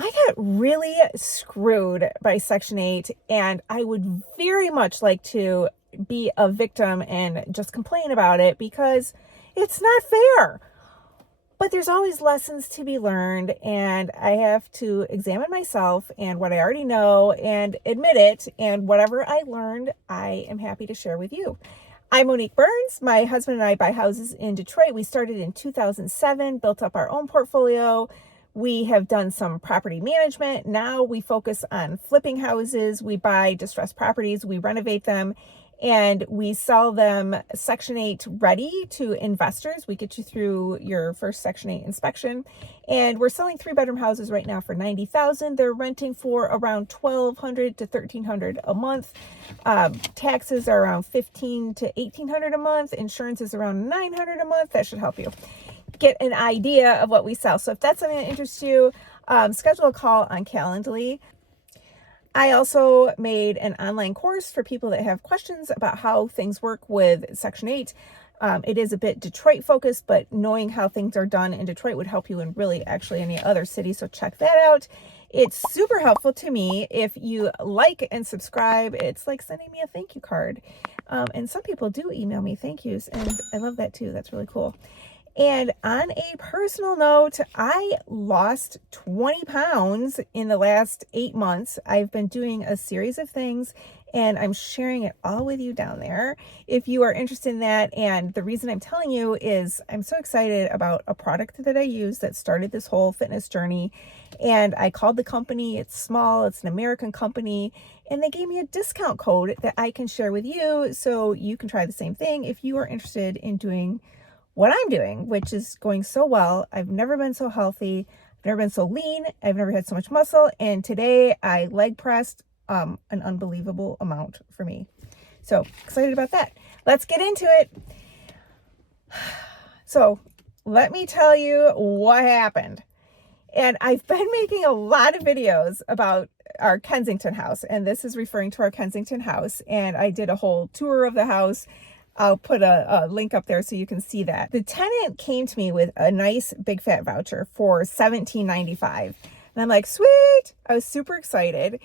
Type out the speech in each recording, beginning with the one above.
I got really screwed by Section 8, and I would very much like to be a victim and just complain about it because it's not fair. But there's always lessons to be learned, and I have to examine myself and what I already know and admit it. And whatever I learned, I am happy to share with you. I'm Monique Burns. My husband and I buy houses in Detroit. We started in 2007, built up our own portfolio. We have done some property management. Now we focus on flipping houses. We buy distressed properties, we renovate them, and we sell them Section 8 ready to investors. We get you through your first Section 8 inspection. And we're selling 3-bedroom houses right now for $90,000. They're renting for around $1,200 to $1,300 a month. Taxes are around $1,500 to $1,800 a month. Insurance is around $900 a month. That should help you get an idea of what we sell. So if that's something that interests you, schedule a call on Calendly. I also made an online course for people that have questions about how things work with Section 8. It is a bit Detroit focused, but knowing how things are done in Detroit would help you in really actually any other city. So check that out. It's super helpful to me. If you like and subscribe, it's like sending me a thank you card. And some people do email me thank yous, and I love that too. That's really cool. And on a personal note, I lost 20 pounds in the last 8 months. I've been doing a series of things, and I'm sharing it all with you down there if you are interested in that. And the reason I'm telling you is I'm so excited about a product that I use that started this whole fitness journey. And I called the company. It's small. It's an American company. And they gave me a discount code that I can share with you so you can try the same thing if you are interested in doing what I'm doing, which is going so well. I've never been so healthy. I've never been so lean. I've never had so much muscle. And today I leg pressed an unbelievable amount for me. So excited about that. Let's get into it. So let me tell you what happened. And I've been making a lot of videos about our Kensington house. And this is referring to our Kensington house. And I did a whole tour of the house. I'll put a link up there so you can see that. The tenant came to me with a nice big fat voucher for $17.95. And I'm like, sweet. I was super excited.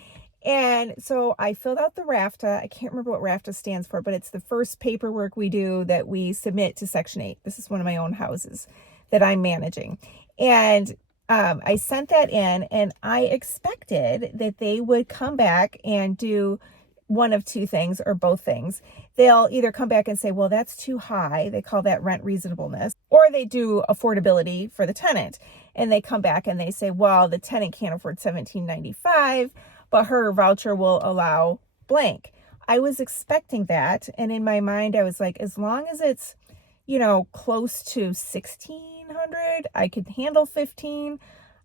And so I filled out the RAFTA. I can't remember what RAFTA stands for, but it's the first paperwork we do that we submit to Section 8. This is one of my own houses that I'm managing. And I sent that in, and I expected that they would come back and do one of two things or both things. They'll either come back and say, well, that's too high. They call that rent reasonableness. Or they do affordability for the tenant. And they come back and they say, well, the tenant can't afford $17.95, but her voucher will allow blank. I was expecting that. And in my mind, I was like, as long as it's, close to $1,600, I could handle 15.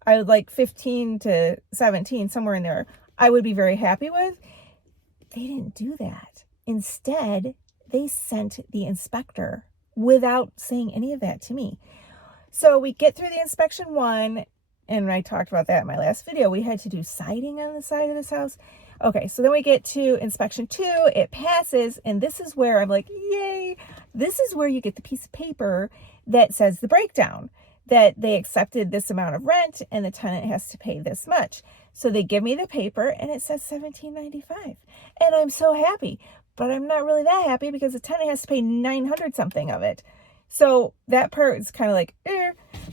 I would like 15 to 17, somewhere in there, I would be very happy with. They didn't do that. Instead, they sent the inspector without saying any of that to me. So we get through the inspection 1, and I talked about that in my last video. We had to do siding on the side of this house. Okay, so then we get to inspection 2, it passes, and this is where I'm like, yay! This is where you get the piece of paper that says the breakdown, that they accepted this amount of rent and the tenant has to pay this much. So they give me the paper and it says $17.95. And I'm so happy, but I'm not really that happy because the tenant has to pay $900 something of it. So that part is kind of like,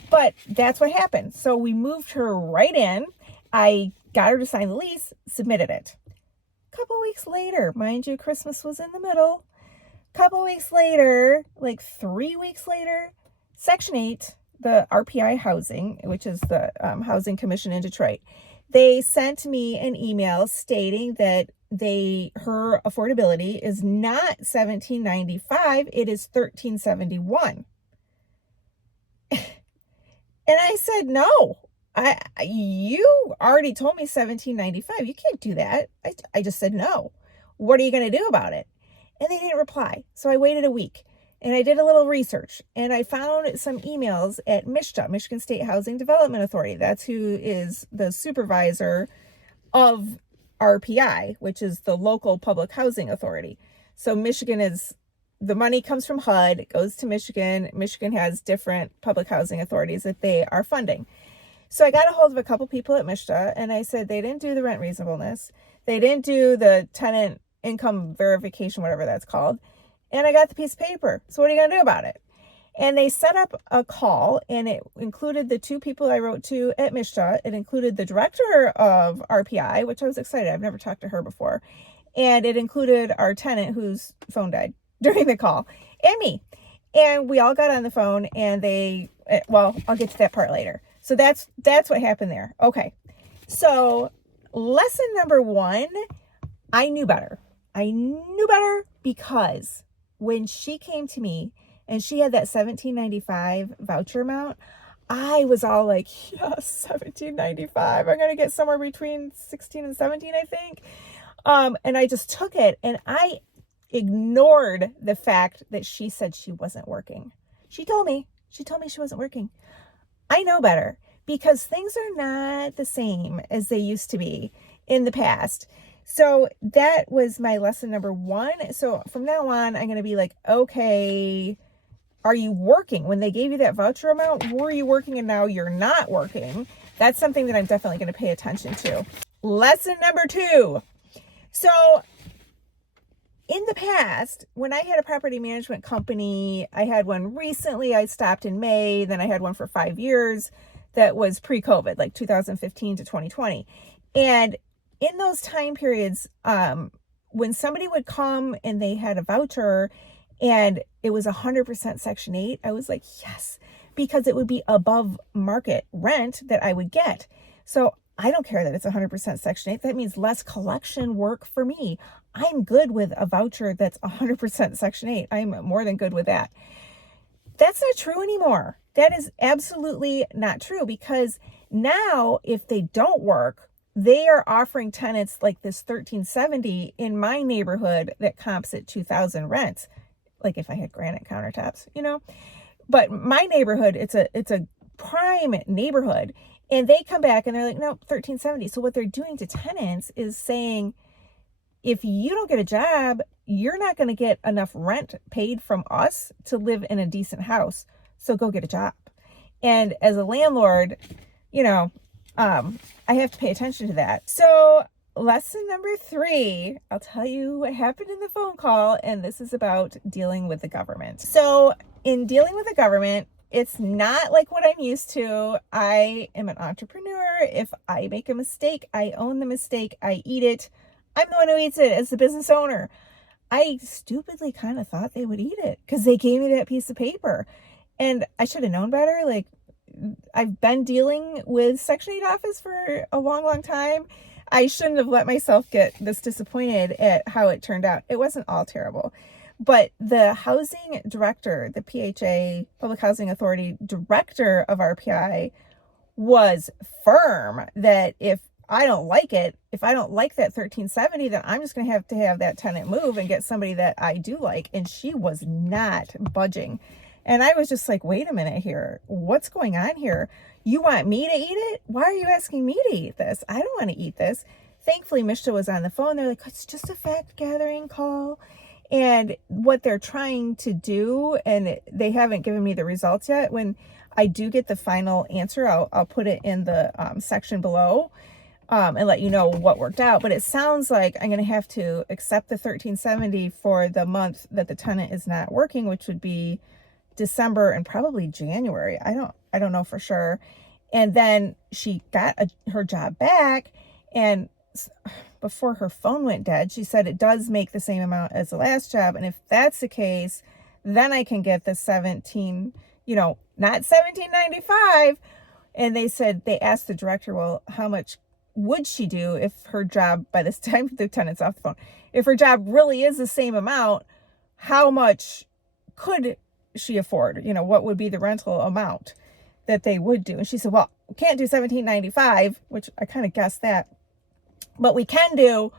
but that's what happened. So we moved her right in. I got her to sign the lease, submitted it. A couple weeks later, mind you, Christmas was in the middle. Couple weeks later, like 3 weeks later, Section 8, the RPI housing, which is the Housing Commission in Detroit, they sent me an email stating that her affordability is not $17.95, it is $13.71. And I said, no, you already told me $17.95. You can't do that. I just said, no. What are you going to do about it? And they didn't reply. So I waited a week. And I did a little research, and I found some emails at MSHDA, Michigan State Housing Development Authority. That's who is the supervisor of RPI, which is the local public housing authority. So Michigan is, the money comes from HUD, it goes to Michigan. Michigan has different public housing authorities that they are funding. So I got a hold of a couple people at Mishta, and I said they didn't do the rent reasonableness. They didn't do the tenant income verification, whatever that's called. And I got the piece of paper. So what are you going to do about it? And they set up a call, and it included the two people I wrote to at Mishta. It included the director of RPI, which I was excited. I've never talked to her before. And it included our tenant whose phone died during the call, and me. And we all got on the phone, and well, I'll get to that part later. So that's what happened there. Okay. So lesson number 1, I knew better. I knew better because when she came to me and she had that $17.95 voucher amount, I was all like, yes, $17.95. I'm going to get somewhere between 16 and 17, I think. And I just took it, and I ignored the fact that she said she wasn't working. She told me she wasn't working. I know better because things are not the same as they used to be in the past. So that was my lesson number 1. So from now on, I'm going to be like, okay, are you working? When they gave you that voucher amount, were you working and now you're not working? That's something that I'm definitely going to pay attention to. Lesson number 2. So in the past, when I had a property management company, I had one recently, I stopped in May, then I had one for 5 years that was pre-COVID, like 2015 to 2020. And in those time periods, when somebody would come and they had a voucher and it was 100% Section 8, I was like, yes, because it would be above market rent that I would get. So I don't care that it's 100% Section 8. That means less collection work for me. I'm good with a voucher that's 100% Section 8. I'm more than good with that. That's not true anymore. That is absolutely not true, because now if they don't work, they are offering tenants like this $1,370 in my neighborhood that comps at $2,000 rent. Like if I had granite countertops, But my neighborhood, it's a prime neighborhood. And they come back and they're like, no, $1,370. So what they're doing to tenants is saying, if you don't get a job, you're not going to get enough rent paid from us to live in a decent house. So go get a job. And as a landlord, I have to pay attention to that. So lesson number 3, I'll tell you what happened in the phone call. And this is about dealing with the government. So in dealing with the government, it's not like what I'm used to. I am an entrepreneur. If I make a mistake, I own the mistake. I eat it. I'm the one who eats it as the business owner. I stupidly kind of thought they would eat it because they gave me that piece of paper. And I should have known better. Like, I've been dealing with Section 8 office for a long, long time. I shouldn't have let myself get this disappointed at how it turned out. It wasn't all terrible. But the housing director, the PHA, Public Housing Authority director of RPI, was firm that if I don't like it, if I don't like that $1,370, then I'm just going to have that tenant move and get somebody that I do like. And she was not budging. And I was just like, wait a minute here. What's going on here? You want me to eat it? Why are you asking me to eat this? I don't want to eat this. Thankfully, Mishta was on the phone. They're like, it's just a fact gathering call. And what they're trying to do, and they haven't given me the results yet. When I do get the final answer, I'll put it in the section below and let you know what worked out. But it sounds like I'm going to have to accept the $1,370 for the month that the tenant is not working, which would be December and probably January. I don't know for sure. And then she got her job back, and before her phone went dead, she said it does make the same amount as the last job. And if that's the case, then I can get the 17, not $17.95. And they asked the director, well, how much would she do if her job, by this time the tenant's off the phone, if her job really is the same amount, how much could she afford? What would be the rental amount that they would do? And she said, well, we can't do $17.95, which I kind of guessed that, but we can do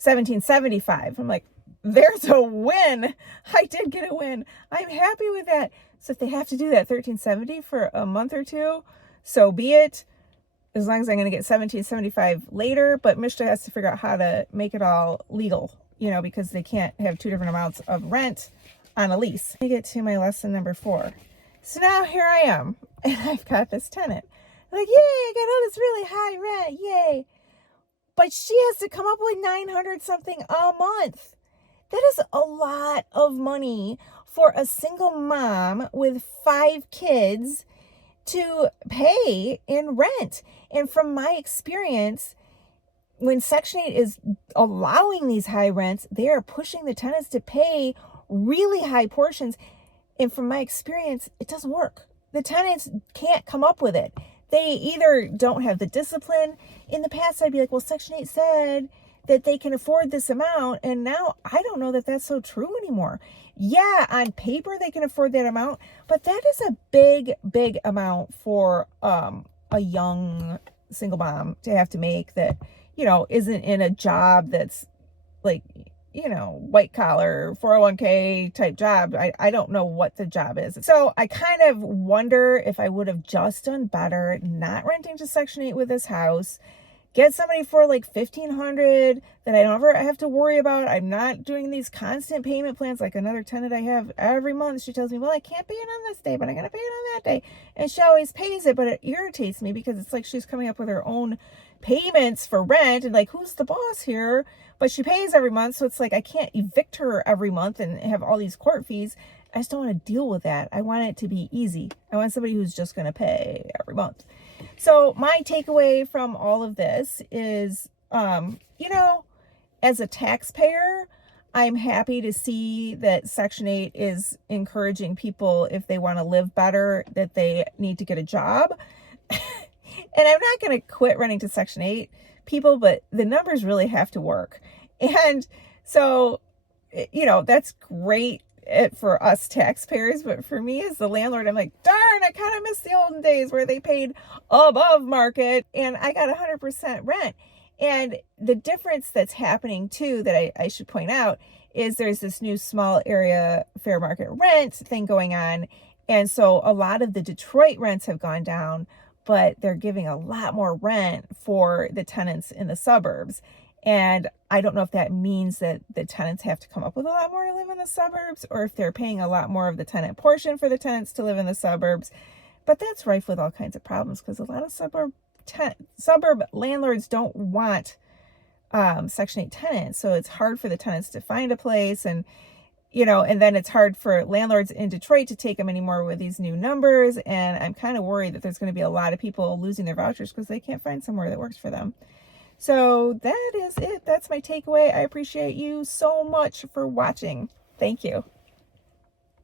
$17.75. I'm like, there's a win. I did get a win. I'm happy with that. So if they have to do that $13.70 for a month or two, so be it, as long as I'm going to get $17.75 later. But Mishta has to figure out how to make it all legal, because they can't have two different amounts of rent on a lease. Let me get to my lesson number 4. So now here I am, and I've got this tenant. Like, yay, I got all this really high rent, yay. But she has to come up with 900 something a month. That is a lot of money for a single mom with 5 kids to pay in rent. And from my experience, when Section 8 is allowing these high rents, they are pushing the tenants to pay really high portions. And from my experience, it doesn't work. The tenants can't come up with it. They either don't have the discipline. In the past, I'd be like, well, Section 8 said that they can afford this amount. And now I don't know that that's so true anymore. Yeah, on paper, they can afford that amount. But that is a big, big amount for a young single mom to have to make that, you know, isn't in a job that's like, you know, white collar 401k type job. I don't know what the job is. So I kind of wonder if I would have just done better not renting to Section 8 with this house. Get somebody for like $1,500 that I don't ever have to worry about. I'm not doing these constant payment plans like another tenant I have every month. She tells me, well, I can't pay it on this day, but I'm going to pay it on that day. And she always pays it, but it irritates me because it's like she's coming up with her own payments for rent and like, who's the boss here? But she pays every month. So it's like, I can't evict her every month and have all these court fees. I just don't want to deal with that. I want it to be easy. I want somebody who's just going to pay every month. So my takeaway from all of this is, you know, as a taxpayer, I'm happy to see that Section 8 is encouraging people, if they want to live better, that they need to get a job. And I'm not going to quit running to Section 8 people, but the numbers really have to work. And so, you know, that's great for us taxpayers, but for me as the landlord, I'm like, darn, I kind of miss the olden days where they paid above market and I got 100% rent. And the difference that's happening too, that I should point out, is there's this new small area fair market rent thing going on. And so a lot of the Detroit rents have gone down, but they're giving a lot more rent for the tenants in the suburbs. And I don't know if that means that the tenants have to come up with a lot more to live in the suburbs, or if they're paying a lot more of the tenant portion for the tenants to live in the suburbs. But that's rife with all kinds of problems because a lot of suburb landlords don't want Section 8 tenants. So it's hard for the tenants to find a place, and, you know, and then it's hard for landlords in Detroit to take them anymore with these new numbers. And I'm kind of worried that there's going to be a lot of people losing their vouchers because they can't find somewhere that works for them. So that is it. That's my takeaway. I appreciate you so much for watching. Thank you.